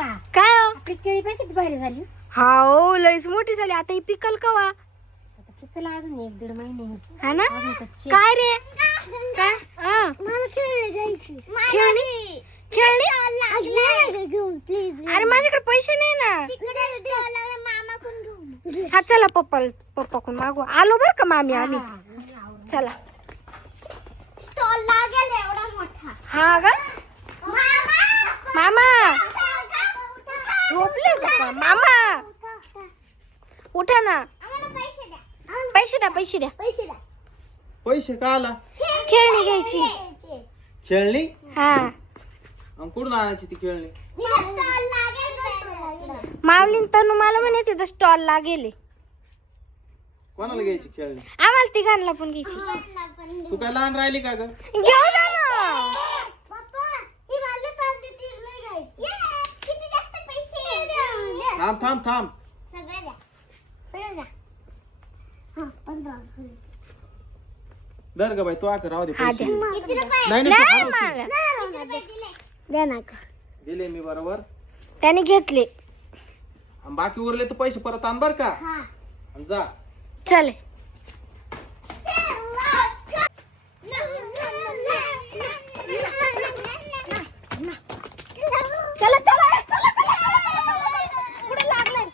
गंगा काय हो? आपली केळी पण किती भारी झाली. हाओ लयच मोठी झाली आता ही पिकल कवा आता पिकला अजून 1-1.5 महिने. हा ना अजून कच्ची. काय रे काय मला खेळणी घ्यायची. खेळणी खेळणी घेऊन प्लीज. अरे माझ्याकडे पैसे नाही ना. मामा पण घेऊन. हा चला पप्पाकडून मागू आलो बर का मामी आम्ही चला स्टॉल लागेल एवढा मोठा. हा ग मामा झोपले पप्पा मामा उठा ना पैसे द्या पैसे का आला खेळणी घ्यायची खेळणी हा कुठून आणायची ती खेळणी माऊलीन तनु मला म्हणे तिथं स्टॉल लागेल कोणाला घ्यायची खेळणी आम्हाला तिघांना पण घ्यायची तू काय लहान राहिली का ग घेऊ जा ना थांब थांब थांब दर ग बाई तू आकर राहू दे हा पैसे द्या. नाही नाही नाही तू हरवशील. मला दिले मी बरोबर त्याने घेतले आणि बाकी उरले तर पैसे परत आण बर का आणि जा चले चला चला पुढे लागलाय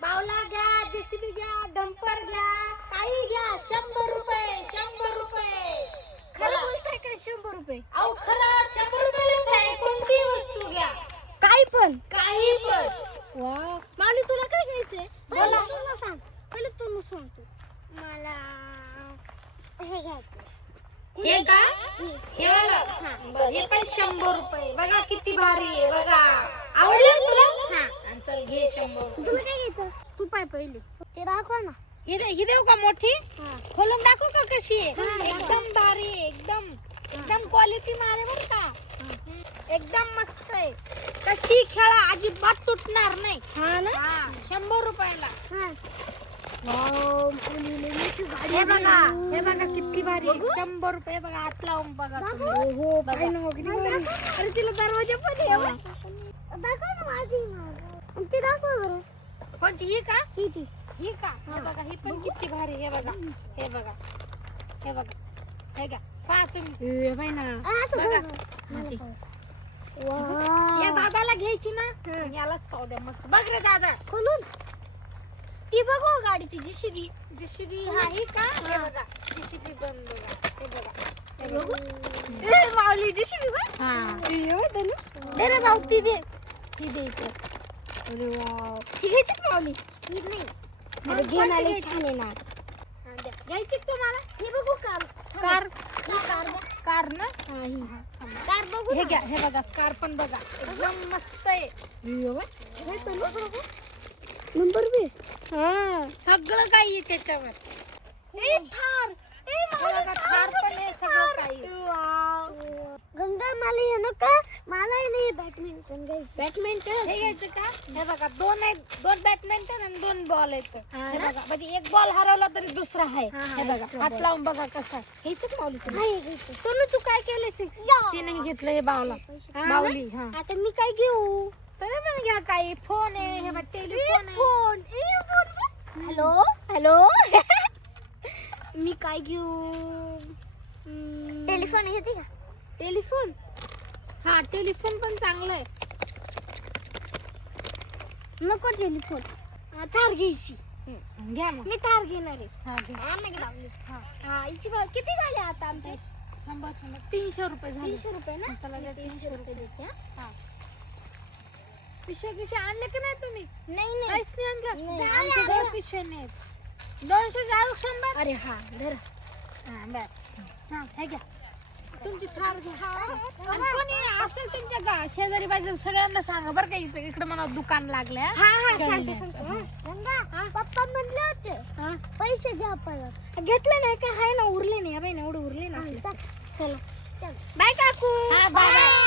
बावला घ्या, जेसीबी घ्या, डंपर घ्या, काही घ्या. 100 रुपये 100 रुपये. खरं बोलताय काय 100 रुपये अहो खरं 100 रुपयालाच आहे. कोणती वस्तू घ्या, काही पण काही पण. वा माऊली तुला काय घ्यायचंय बोला. तुला सांग पहिले तू सांगतो मला हे घ्यायचं हे का हे वाला? बरं, हे पण 100 रुपये. बघा किती भारी आहे बघा. आवडलं तुला? आणि चल घे 100. तुला काय घ्यायचं तू पाय पहिले ते दाखव ना ही देऊ का मोठी? खोलून दाखवू का कशी आहे? हा, एकदम भारी आहे, एकदम क्वालिटी मारे बर का. एकदम मस्त आहे. कशी खेळा अजिबात तुटणार नाही. हा ना 100 रुपयाला. वाव मुलीने मोठी गाडी हे बघा किती भारी आहे. 100 रुपये बघा. हात लावून बघा तुम्ही. हो पाय ना किती भारी. अरे तिला दरवाजा पण आहे बघ. दाखव ना माझी. ते दाखव बरं. कोणची ही का? ही का? हे बघा ही पण किती भारी. हे बघा हे बघा हे बघा हे का पहा तुम्ही. ए बाई ना बघा. या दादाला घ्यायची ना यालाच खाऊ द्या मस्त. बघ रे दादा खोलून ती बघू गाडी ती जेसीबी जेसीबी हा ही का? हे बघा जेसीबी बंद बघा. हे बघा हे बघा. ए माऊली जेसीबी बघ हा दे रे भाऊ ती दे इथे अरे वाव ही घ्यायची का माऊली ही नाही. अरे मग घेऊन आली कोणती छान आहे ना हा, द्या. घ्यायची का तुम्हाला? हे बघू कार कार कार ना हा ही कार बघू. हे घ्या हे बघा कार पण बघा एकदम मस्त आहे. नंबर बी सगळं काही आहे त्याच्यावर. ए थार ए हे बघा कार पण आहे सगळं काही. गंगा मला हे नका मला नाही बॅडमिंटन बॅडमिंटन हे घ्यायचं का? हे बघा दोन बॅडमिंटन आणि 2 बॉल आहेत. हा हे ना? बघा म्हणजे एक बॉल हरवला तरी दुसरा आहे. हा, हा, हे बघा extra हात ball. लावून बघा कसा आहे. घ्यायचं माऊली सोनू तू काय केलंय ते नाही घेतलं. हे बावला बावली. हा आता मी काय घेऊ तुम्ही पण घ्या काही. फोन आहे हे बघा टेलिफोन आहे. फोन हॅलो हॅलो मी काय घेऊ टेलिफोन घेते का टेलिफोन हा टेलिफोन पण चांगलं आहे. नको टेलिफोन थार घ्यायची घ्या मग. मी थार घेणार आहे हा घ्या. हा हिची किती झाले आता आमचे 100 300 रुपये झाले. 300 रुपये ना चला घ्या 300 रुपये देते हा. पिशव्या आणले की नाही तुम्ही? नाही काहीच नाही आणलं. नाही. आमच्या घरी पिशव्या नाही. 200 जाऊ 100. अरे हा धर हा बस. हा हे घ्या तुमची थार घ्या. आणि कोणी असेल तुमच्या शेजारी बाजूला सगळ्यांना सांगा बरं का. इकडे मला दुकान लागले. हा सांगते गंगा पप्पा म्हणले होते पैसे घ्या परत घेतले नाही का हाय ना उरले नाही बाई ना एवढे उरले ना चला बाय काकू बाय बाय.